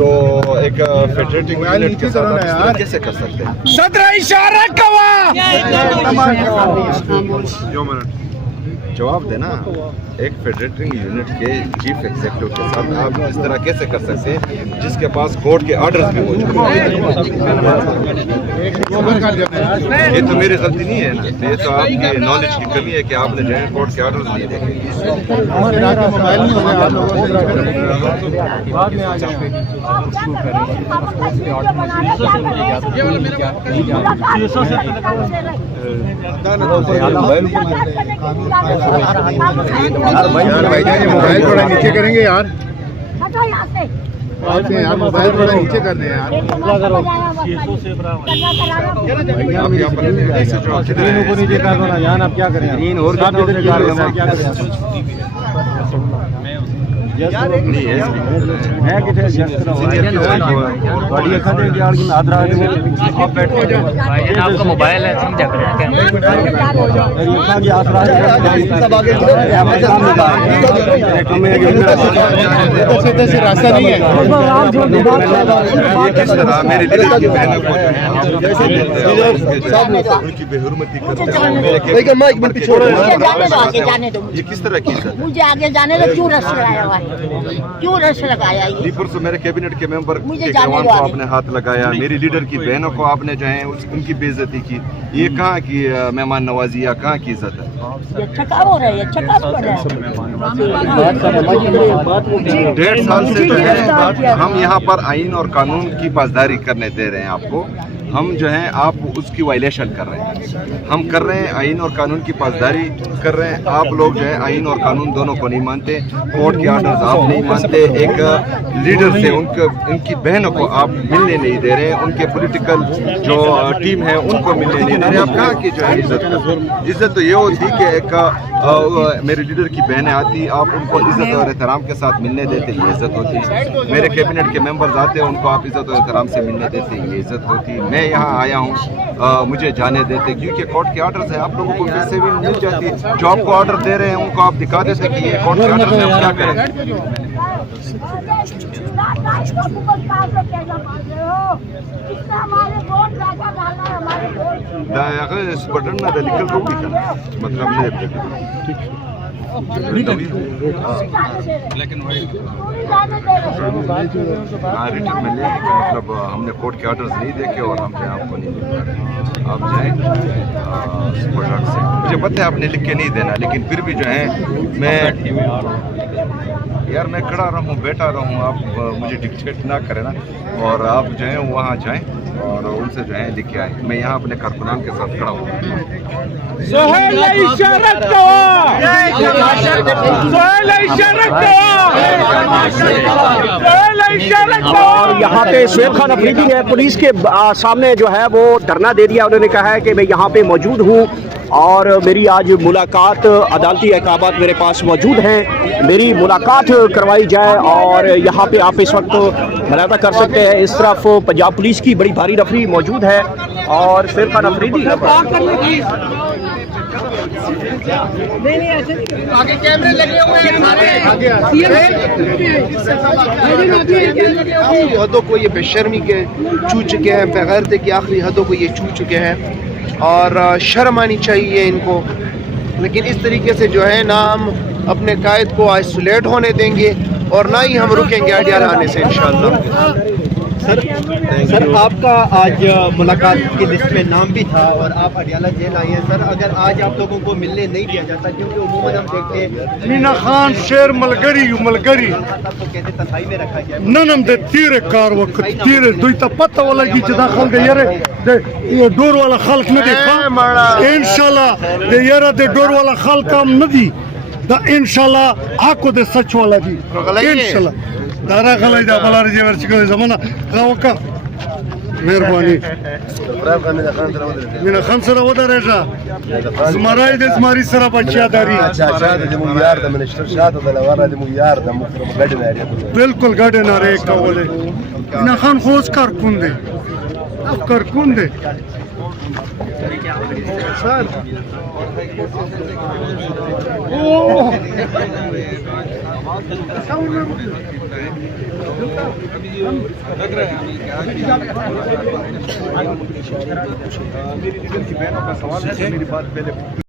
तो एक federating unit के साथ आप इस तरह कैसे कर सकते हैं? सदर इशारा कवा जवाब देना। एक फेडरेटिंग यूनिट के चीफ एग्जीक्यूटिव के साथ आप इस तरह कैसे कर सकते हैं जिसके पास कोर्ट के ऑर्डर्स भी मौजूद हैं? ये तो मेरी गलती नहीं है ना, ये तो आपकी नॉलेज की कमी है कि आपने जो है कोर्ट के ऑर्डर्स नहीं देखे। यार भाईजान ये मोबाइल थोड़ा नीचे करेंगे यार। यार मोबाइल थोड़ा नीचे कर दें यार। यार आप क्या करें आपका मोबाइल है रास्ता नहीं है। मेरे उनकी बेहुरमती करते हैं। ये किस तरह की मुझे आगे जाने दो। क्यों रश लगाया हुआ है? क्यों रश लगाया? ये परसों मेरे कैबिनेट के मेंबर के जवान को आपने हाथ लगाया, मेरी लीडर की बहनों को आपने जो है उनकी बेइज्जती की। ये कहाँ की मेहमान नवाजी या कहाँ की इज्जत है? ये अच्छा काम हो रहा है, अच्छा काम कर रहा है। 1.5 साल से जो है हम यहाँ पर आइन और कानून की पासदारी करने दे रहे हैं आपको। हम जो हैं आप उसकी वायलेशन कर रहे हैं। हम कर रहे हैं आइन और कानून की पासदारी कर रहे हैं। आप लोग जो है आइन और कानून दोनों को नहीं मानते, कोर्ट के ऑर्डर्स आप नहीं मानते। एक लीडर से उनकी बहनों को आप मिलने नहीं दे रहे, उनके पॉलिटिकल जो टीम है उनको मिलने नहीं दे रहे। आप कहाँ की जो है इज्जत तो ये होती कि एक मेरे लीडर की बहनें आती, आप उनको इज्जत और एहतराम के साथ मिलने देते, ये इज्जत होती। मेरे कैबिनेट के मेंबर्स आते हैं, उनको आप इज्जत और एहतराम से मिलने देते, ये इज्जत होती। मैं यहाँ आया हूँ, मुझे जाने देते क्योंकि कोर्ट के ऑर्डर्स है। आप लोगों को पैसे भी मिल जाती, जो आपको ऑर्डर दे रहे हैं उनको आप दिखा देते कि ये कोर्ट के ऑर्डर है, क्या करें। इस बटन में लिखल को भी करना मतलब लेकिन रिटर्न में ले कि मतलब हमने कोर्ट के ऑर्डर्स नहीं देखे और हम आपको नहीं मिल रहा। आप जाएँ सुपर से, मुझे पता है आपने लिख के नहीं देना, लेकिन फिर भी जो है मैं खड़ा रहूँ बैठा रहूँ, आप मुझे डिक्टेट ना करें ना। और आप जो है वहाँ जाएँ और उनसे जो है लिख के आए। मैं यहाँ अपने कारकुनान के साथ खड़ा हूँ। और यहाँ पे शोएब खान अफरीदी ने पुलिस के सामने जो है वो धरना दे दिया। उन्होंने कहा है कि मैं यहाँ पे मौजूद हूँ और मेरी आज मुलाकात, अदालती अहकामात मेरे पास मौजूद हैं, मेरी मुलाकात करवाई जाए। और यहाँ पे आप इस वक्त मुलाकात कर सकते हैं। इस तरफ पंजाब पुलिस की बड़ी भारी नफरी मौजूद है और शोएब खान अफरीदी आगे कैमरे लगे हुए हैं। हदों को ये बेशर्मी के छू चुके हैं, बगैरते की आखिरी हदों को ये छू चुके हैं और शर्म आनी चाहिए इनको। लेकिन इस तरीके से जो है ना हम अपने कायद को आइसोलेट होने देंगे और ना ही हम रुकेंगे अडियाला आने से इंशाअल्लाह। सर आपका आज मुलाकात की लिस्ट में नाम भी था और आप अडियाला जेल आए हैं। सर अगर आज आप लोगों को मिलने नहीं दिया जाता, क्योंकि उम्मूमन हम देखते हैं मीना खान शेर मलगरी तो कहते तन्हाई में रखा गया। ननम दे तीरे कार वक्त तीरे दुईता पता वाला की दाखल दे यार ये डोर वाला खाल न देखा इंशाल्लाह दे यार दे डोर वाला खाल काम नदी दा इंशाल्लाह आको दे सच वाला दी इंशाल्लाह दारा खलाई दा बलार जे वर्ष को जमाना का मेहरबानी मीना खान सर वो दरेजा स्मराई दे स्मारी सर बच्चा दारी अच्छा दे मु यार दा मिनिस्टर शाद दा लवारा दे मु यार दा मुकरम गड ना रे बिल्कुल गड ना रे का बोले मीना खान खोज कर कुंदे सर ओ लग रहा है मेरी बहनों का सवाल है, मेरी बात पहले